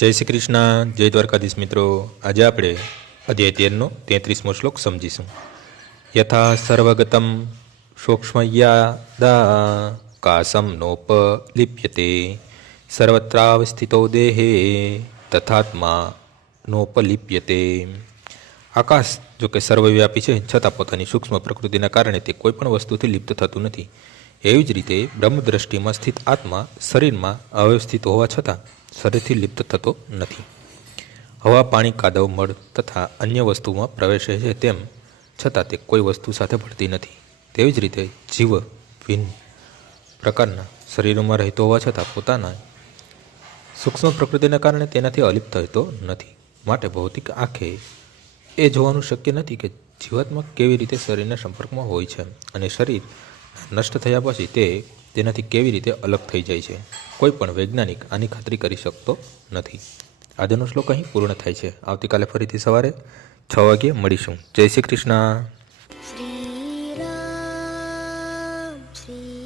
જય શ્રી કૃષ્ણ, જય દ્વારકાધીશ મિત્રો। આજે આપણે અધ્યાય 13નો 33મો શ્લોક સમજીશું। યથા સર્વગતમ સૂક્ષ્મયાદા કાસમ નોપલિપ્યતે સર્વત્રાવસ્થિતો દેહે તથાત્મા નોપલિપ્યતે। આકાશ જો કે સર્વવ્યાપી છે, છતાં પોતાની સૂક્ષ્મ પ્રકૃતિના કારણે તે કોઈપણ વસ્તુથી લિપ્ત થતું નથી। એવી જ રીતે બ્રહ્મદ્રષ્ટિમાં સ્થિત આત્મા શરીરમાં અવ્યવસ્થિત હોવા છતાં શરીરથી લિપ્ત થતો નથી। હવા, પાણી, કાદવ, મળ તથા અન્ય વસ્તુમાં પ્રવેશે છે, તેમ છતાં તે કોઈ વસ્તુ સાથે ભળતી નથી। તેવી જ રીતે જીવ ભિન્ન પ્રકારના શરીરોમાં રહેતો હોવા છતાં પોતાના સૂક્ષ્મ પ્રકૃતિના કારણે તેનાથી અલિપ્ત થતો નથી। માટે ભૌતિક આંખે એ જોવાનું શક્ય નથી કે જીવાત્મા કેવી રીતે શરીરના સંપર્કમાં હોય છે અને શરીર નષ્ટ થયા પછી તે તેનાથી કેવી રીતે અલગ થઈ જાય છે। કોઈ પણ વૈજ્ઞાનિક આની ખાતરી કરી શકતો નથી। આજનો શ્લોક અહીં પૂર્ણ થાય છે। આવતીકાલે ફરીથી સવારે 6 વાગ્યે મળીશું। જય શ્રી કૃષ્ણ। શ્રી રામ શ્રી